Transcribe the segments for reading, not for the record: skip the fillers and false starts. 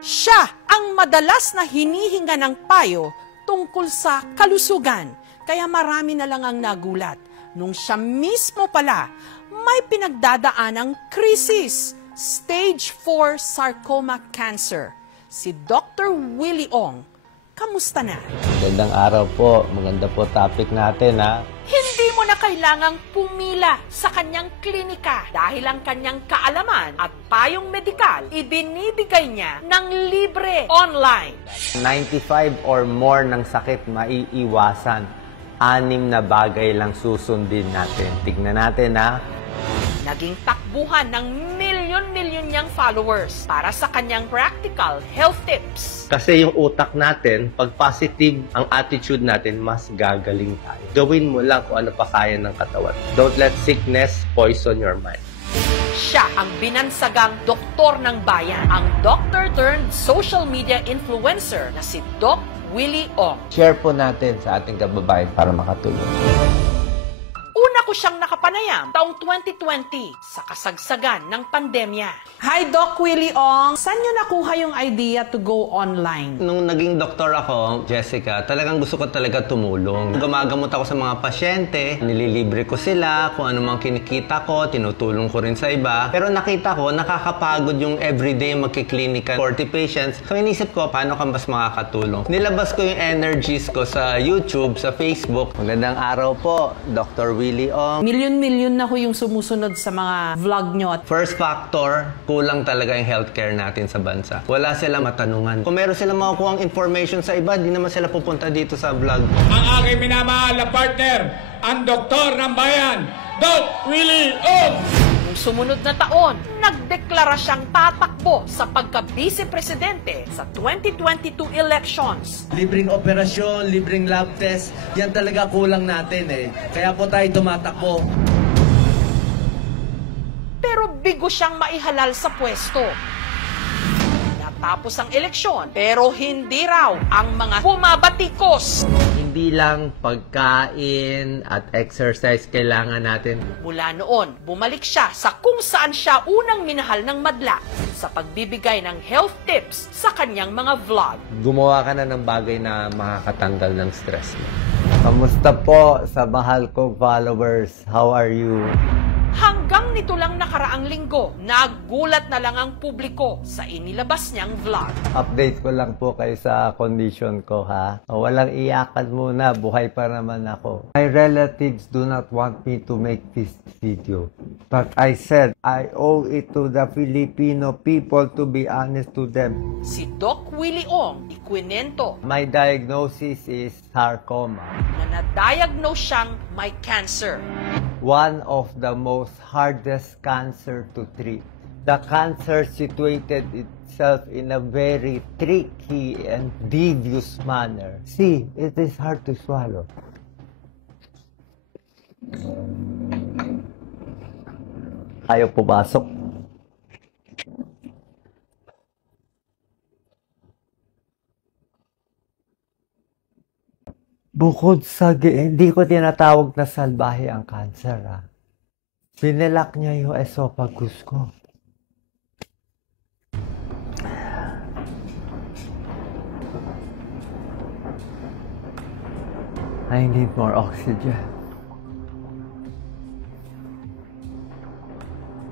Siya ang madalas na hinihinga ng payo tungkol sa kalusugan, kaya marami na lang ang nagulat nung siya mismo pala may pinagdadaanang krisis, stage 4 sarcoma cancer. Si Dr. Willie Ong, kamusta na? Magandang araw po. Maganda po topic natin, ha? Hindi mo na kailangang pumila sa kanyang klinika dahil ang kanyang kaalaman at payong medikal ibinibigay niya ng libre online. 95 or more ng sakit maiiwasan. 6 na bagay lang susundin natin. Tignan natin, ha? Naging takbuhan ng milyon-milyon niyang followers para sa kanyang practical health tips. Kasi yung utak natin, pag positive ang attitude natin, mas gagaling tayo. Gawin mo lang kung ano pa kaya ng katawan. Don't let sickness poison your mind. Siya ang binansagang doktor ng bayan, ang doctor turned social media influencer na si Doc Willie Ong. Share po natin sa ating kababayan para makatulong. Una ko siyang nakapanayam taong 2020 sa kasagsagan ng pandemya. Hi, Doc Willie Ong. Saan niyo nakuha yung idea to go online? Nung naging doktor ako, Jessica, talagang gusto ko talaga tumulong. Gumagamot ako sa mga pasyente, nililibre ko sila, kung ano mang kinikita ko, tinutulong ko rin sa iba. Pero nakita ko, nakakapagod yung everyday magkiklinika 40 patients. So inisip ko, paano ka mas makakatulong? Nilabas ko yung energies ko sa YouTube, sa Facebook. Magandang araw po, Dr. Willie Ong. Milyon-milyon na ho yung sumusunod sa mga vlog nyo. First factor, kulang talaga yung healthcare natin sa bansa. Wala silang matanungan. Kung meron silang makukuha information sa iba, di naman sila pupunta dito sa vlog. Ang aking minamahal na partner, ang doktor ng bayan, Doc Willie Ong. Noong sumunod na taon, nagdeklara siyang tatakbo sa pagka-vice-presidente sa 2022 elections. Libreng operasyon, libreng lab test, yan talaga kulang natin eh. Kaya po tayo tumatakbo. Pero bigo siyang maihalal sa pwesto. Natapos ang eleksyon, pero hindi raw ang mga bumabatikos. Hindi lang pagkain at exercise kailangan natin. Mula noon, bumalik siya sa kung saan siya unang minahal ng madla sa pagbibigay ng health tips sa kanyang mga vlog. Gumawa ka na ng bagay na makakatanggal ng stress mo. Kamusta po sa mahal kong followers? How are you? Hanggang nito lang nakaraang linggo, nagulat na lang ang publiko sa inilabas niyang vlog. Update ko lang po kayo sa condition ko, ha? Walang iyakan muna, buhay pa naman ako. My relatives do not want me to make this video. But I said, I owe it to the Filipino people to be honest to them. Si Doc Willie Ong ikwinento My diagnosis is sarcoma. na na-diagnose siyang may cancer. One of the most hardest cancer to treat. The cancer situated itself in a very tricky and devious manner. See, it is hard to swallow. Ayaw pumasok. Bukod sa, hindi ko tinatawag na salbahe ang cancer, ha. Binalak niya yung esophagus ko. I need more oxygen.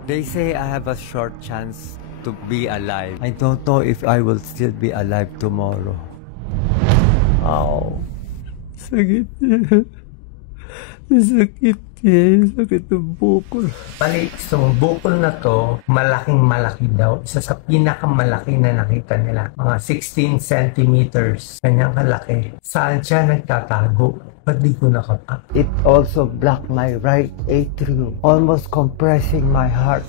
They say I have a short chance to be alive. I don't know if I will still be alive tomorrow. Ow. Sakit niya. Sakit niya. Sakit ng bukol. Balik, so bukol na to, malaking-malaki daw. Isa sa pinakamalaki na nakita nila. Mga 16 centimeters. Kanyang kalaki. Saan siya nagtatago? Ba't di ko nakapa? It also blocked my right atrium, almost compressing my heart.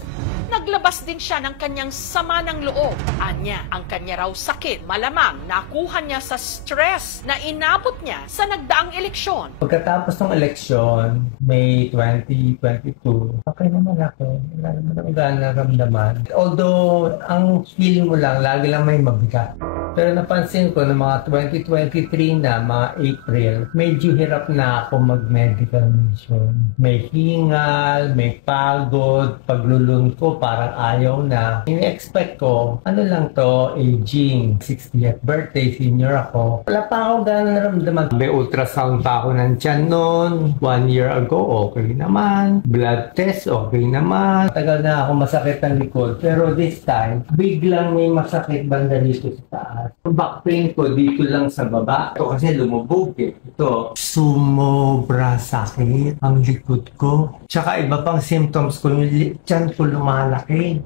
Naglabas din siya ng kanyang sama ng loob. Anya, ang kanya raw sakit, malamang nakuha niya sa stress na inabot niya sa nagdaang eleksyon. Pagkatapos ng eleksyon, May 2022, okay naman ako. Wala naman ako naramdaman. Although, ang feeling mo lang, lagi lang may mabigat. Pero napansin ko na mga 2023 na, mga April, medyo hirap na ako mag-medical mission. May hingal, may pagod, paglulun ko parang ayaw na. Ini-expect ko, ano lang to, aging, 60th birthday, senior ako. Wala pa ako gano'n naramdaman. May ultrasound pa ako ng tiyan noon. 1 year ago, okay naman. Blood test, okay naman. Tagal na ako masakit ang likod. Pero this time, biglang may masakit banda dito sa taas. Back pain ko dito lang sa baba. Ito kasi lumubog eh. Ito, sumobra sakit ang likod ko. Tsaka iba pang symptoms ko, yung tiyan ko lumalaki.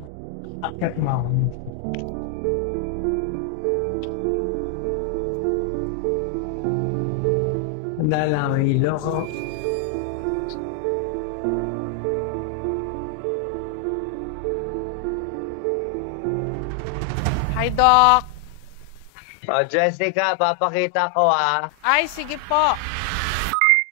Akyat mo ako. Handa lang ang hilo ko. Hi, Doc. Oh, Jessica, papakita ko Ay, sige po.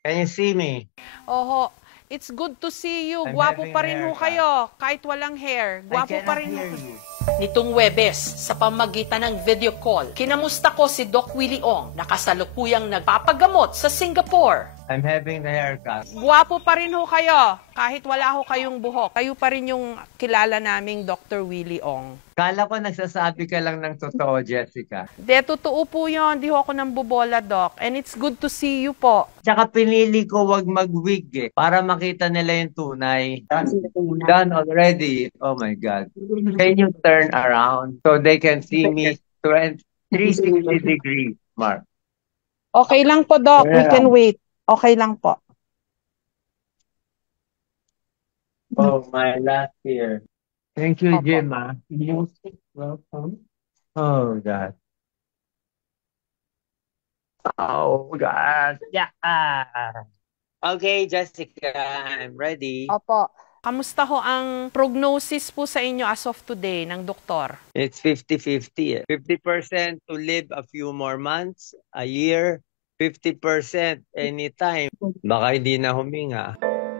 Can you see me? Oho. It's good to see you. I'm Gwapo having pa rin a ho haircut. kayo. Kahit walang hair. Gwapo pa rin ho. you. Nitong Webes, sa pamagitan ng video call, kinamusta ko si Doc Willie Ong na kasalukuyang nagpapagamot sa Singapore. I'm having the haircut. Gwapo pa rin ho kayo. Kahit wala ho kayong buhok. Kayo pa rin yung kilala naming Dr. Willie Ong. Kala ko nagsasabi ka lang ng totoo, Jessica. De, totoo po yun. Di ho ako nang bubola, Doc. And it's good to see you po. Tsaka pinili ko wag mag-wig para makita nila yung tunay. Done already. Oh my God. Can you turn around so they can see me 360 degrees, Mark? Okay lang po, Doc. We can wait. Okay lang po. Oh, my last year. Thank you, Opo. Gemma. Welcome. Oh, God. Oh, God. Yeah. Okay, Jessica, I'm ready. Opo. Kamusta ho ang prognosis po sa inyo as of today ng doktor? It's 50-50. 50% to live a few more months, a year, 50% anytime. Baka hindi na huminga.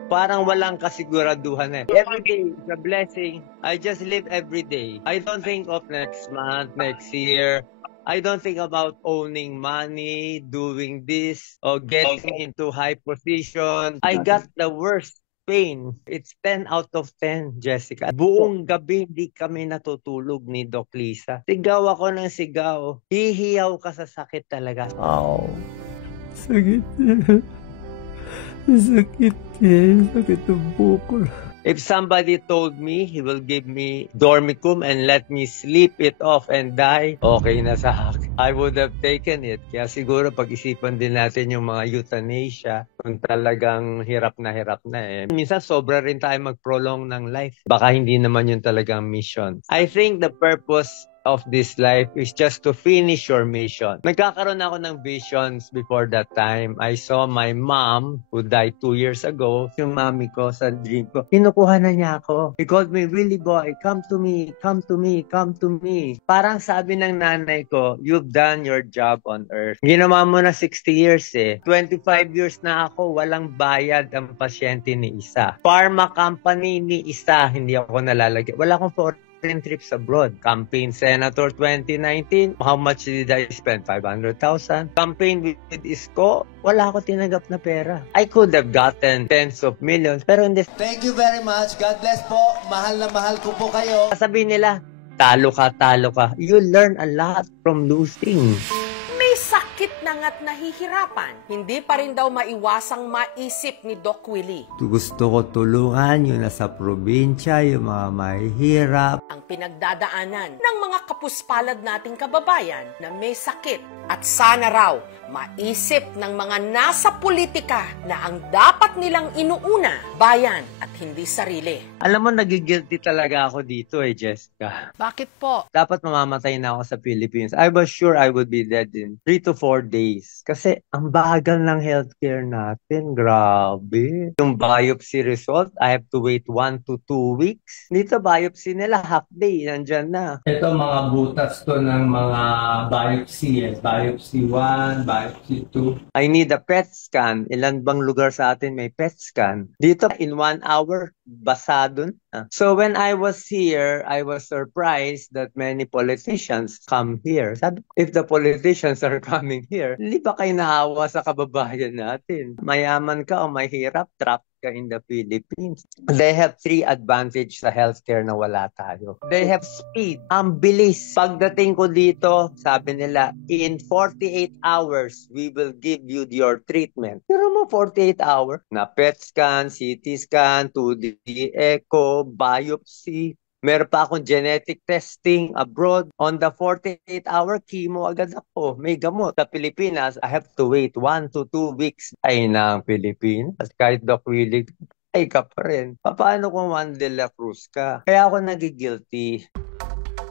Parang walang kasiguraduhan eh. Every day is a blessing. I just live every day. I don't think of next month, next year. I don't think about owning money, doing this, or getting into high position. I got the worst pain. It's 10 out of 10, Jessica. Buong gabi hindi kami natutulog ni Doc Lisa. Sigaw ako ng sigaw. Hihiyaw ka sa sakit talaga. Oh. Sakit niya. Sakit niya. Sakit ang bukol. If somebody told me he will give me Dormicum and let me sleep it off and die, okay na sa akin. I would have taken it. Kaya siguro pag-isipan din natin yung mga euthanasia kung talagang hirap na eh. Minsan sobra rin tayo mag-prolong ng life. Baka hindi naman yun talagang mission. I think the purpose of this life is just to finish your mission. Nagkakaroon ako ng visions before that time. I saw my mom who died 2 years ago. Yung mami ko sa dream ko, kinukuha na niya ako. He called me, Willie boy, come to me, come to me, come to me. Parang sabi ng nanay ko, you've done your job on earth. Ginawa mo na 60 years eh. 25 years na ako, walang bayad ang pasyente ni Isa. Pharma company ni Isa, hindi ako nalalagay. Wala akong foreign trips abroad. Campaign Senator 2019, how much did I spend? 500,000. Campaign with Isko, wala ako tinanggap na pera. I could have gotten tens of millions, pero hindi. Thank you very much. God bless po. Mahal na mahal ko po kayo. Sabihin nila, talo ka. You learn a lot from losing. May sakit na nga't nahihirapan. Hindi pa rin daw maiwasang maisip ni Doc Willie. Gusto ko tulungan yung nasa probinsya, yung mga mahihirap. Ang pinagdadaanan ng mga kapuspalad nating kababayan na may sakit at sana raw maisip ng mga nasa politika na ang dapat nilang inuuna, bayan at hindi sarili. Alam mo, nagigilty talaga ako dito Jessica. Bakit po? Dapat mamamatay na ako sa Philippines. I was sure I would be dead in 3 to 4 days. Kasi ang bagal ng healthcare natin. Grabe. Yung biopsy result, I have to wait 1 to 2 weeks. Dito, biopsy nila, half day. Nandyan na. Ito mga butas to ng mga biopsy. Biopsy 1, biopsy 2. I need a PET scan. Ilan bang lugar sa atin may PET scan? Dito, in 1 hour, hour, basado na. So when I was here, I was surprised that many politicians come here. Sabi, if the politicians are coming here, hindi ba kayo naawa sa kababayan natin? Mayaman ka o mahirap, trap ka in the Philippines. They have 3 advantage sa healthcare na wala tayo. They have speed. Ang bilis. Pagdating ko dito, sabi nila, in 48 hours, we will give you your treatment. Pero mo 48 hours, na PET scan, CT scan, 2D echo, biopsy, meron pa akong genetic testing abroad. On the 48-hour chemo agad ako. May gamot. Sa Pilipinas, I have to wait 1 to 2 weeks. Ay na ang Pilipinas. Kahit Doc Willie, ay ka pa rin. Paano kung Juan de la Cruz ka? Kaya ako nagigilty.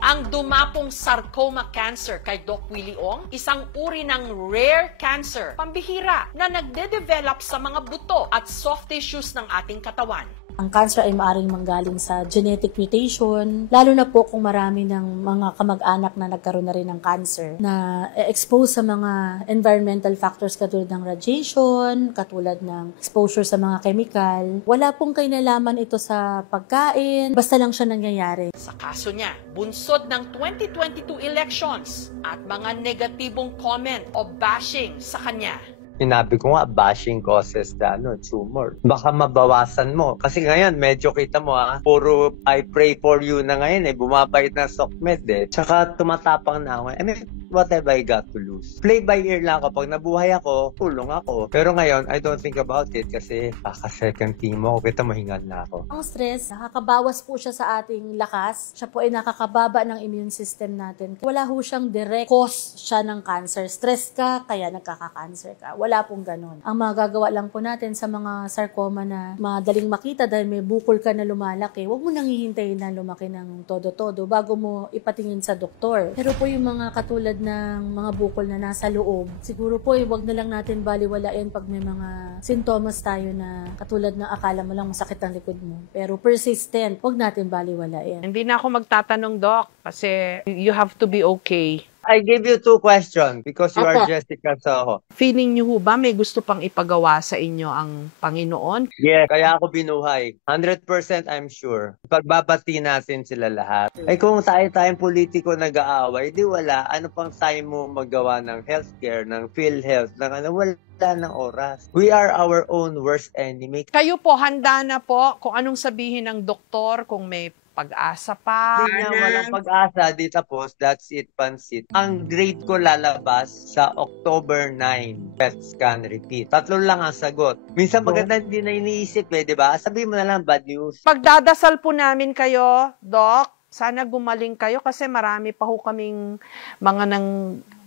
Ang dumapong sarcoma cancer kay Doc Willie Ong, isang uri ng rare cancer, pambihira na nagde-develop sa mga buto at soft tissues ng ating katawan. Ang cancer ay maaaring manggaling sa genetic mutation, lalo na po kung marami ng mga kamag-anak na nagkaroon na rin ng cancer, na expose sa mga environmental factors katulad ng radiation, katulad ng exposure sa mga chemical. Wala pong kinalaman ito sa pagkain, basta lang siya nangyayari. Sa kaso niya, bunsod ng 2022 elections at mga negatibong comment o bashing sa kanya. Sinabi ko nga, bashing causes the tumor. Baka mabawasan mo. Kasi ngayon, medyo kita mo puro I pray for you na ngayon bumabait na SOCMED Tsaka tumatapang na ako. I mean, what have I got to lose? Play by ear lang ako. Pag nabuhay ako, tulong ako. Pero ngayon, I don't think about it kasi kaka-second team mo. Kita mahingal na ako. Ang stress, nakakabawas po siya sa ating lakas. Siya po ay nakakababa ng immune system natin. Wala ho siyang direct cause siya ng cancer. Stress ka, kaya nagkaka-cancer ka. Wala pong ganun. Ang magagawa lang po natin sa mga sarcoma na madaling makita dahil may bukol ka na lumalaki, huwag mo nang hihintayin na lumaki ng todo-todo bago mo ipatingin sa doktor. Pero po yung mga katulad ng mga bukol na nasa loob, siguro po huwag na lang natin baliwalain pag may mga sintomas tayo na katulad ng akala mo lang masakit ang likod mo. Pero persistent, huwag natin baliwalain. Hindi na ako magtatanong, Doc, kasi you have to be okay. I gave you 2 questions because you are Jessica Soho. Feeling niyo ba may gusto pang ipagawa sa inyo ang Panginoon? Yeah, kaya ako binuhay. 100% I'm sure. Pagbabati natin sila lahat. Ay kung tayo-tayong politiko nag-aaway, di wala. Ano pang tayo mo magawa ng healthcare, ng PhilHealth, ng wala ng oras. We are our own worst enemy. Kayo po, handa na po kung anong sabihin ng doktor, kung may pag-asa pa. Hindi na walang pag-asa. Di tapos, that's it, pansit. Ang grade ko lalabas sa October 9. PET scan, repeat. 3 lang ang sagot. Minsan maganda hindi na iniisip di ba? Sabihin mo na lang, bad news. Pagdadasal po namin kayo, Doc, sana gumaling kayo kasi marami pa ho kaming mga nang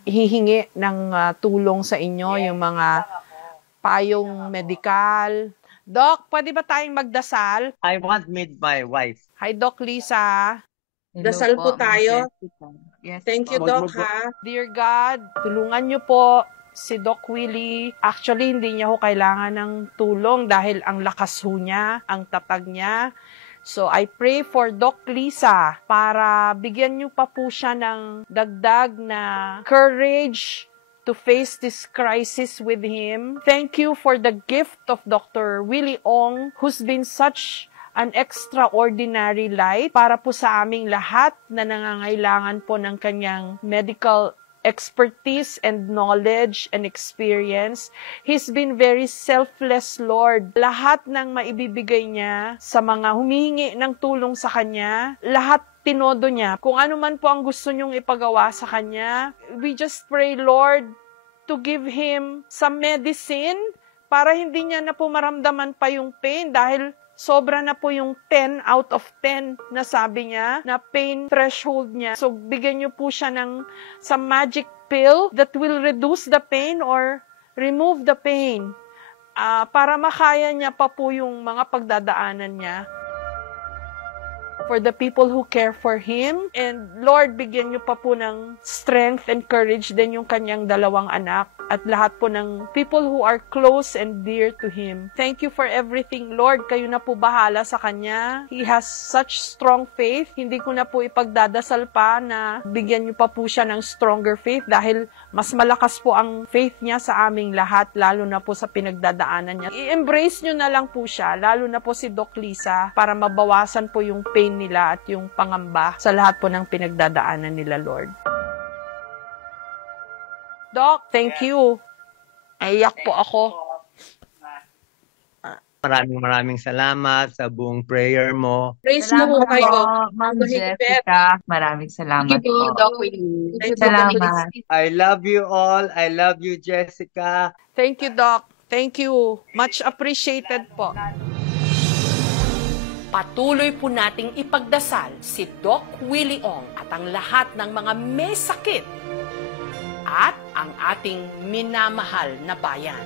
hihingi ng tulong sa inyo, yung mga payong medikal. Doc, pwede ba tayong magdasal? I want meet my wife. Hi, Doc Lisa. Dasal po tayo. Thank you, Doc, ha? Dear God, tulungan niyo po si Doc Willie. Actually, hindi niya ho kailangan ng tulong dahil ang lakas ho niya, ang tatag niya. So, I pray for Doc Lisa para bigyan niyo pa po siya ng dagdag na courage to face this crisis with him. Thank you for the gift of Dr. Willie Ong, who's been such an extraordinary light para po sa aming lahat na nangangailangan po ng kanyang medical expertise and knowledge and experience. He's been very selfless, Lord. Lahat ng maibibigay niya sa mga humihingi ng tulong sa kanya, lahat tinodo niya. Kung ano man po ang gusto niyong ipagawa sa kanya, we just pray, Lord, to give him some medicine para hindi niya na po maramdaman pa yung pain dahil sobra na po yung 10 out of 10 na sabi niya, na pain threshold niya. So, bigyan niyo po siya ng some magic pill that will reduce the pain or remove the pain para makaya niya pa po yung mga pagdadaanan niya. for the people who care for him. And Lord, bigyan niyo pa po ng strength and courage din yung kanyang dalawang anak at lahat po ng people who are close and dear to him. Thank you for everything, Lord. Kayo na po bahala sa kanya. He has such strong faith. Hindi ko na po ipagdadasal pa na bigyan niyo pa po siya ng stronger faith dahil mas malakas po ang faith niya sa aming lahat, lalo na po sa pinagdadaanan niya. I-embrace niyo na lang po siya, lalo na po si Doc Lisa, para mabawasan po yung pain nila at yung pangamba sa lahat po ng pinagdadaanan nila, Lord. Doc, thank you. Naiyak po ako. Maraming salamat sa buong prayer mo. Praise mo po kayo. Ma'am Jessica, maraming salamat Thank you po, po. Doc Willie. Salamat. I love you all. I love you, Jessica. Thank you, Doc. Thank you. Much appreciated po. Patuloy po nating ipagdasal si Doc Willie Ong at ang lahat ng mga may sakit at ang ating minamahal na bayan.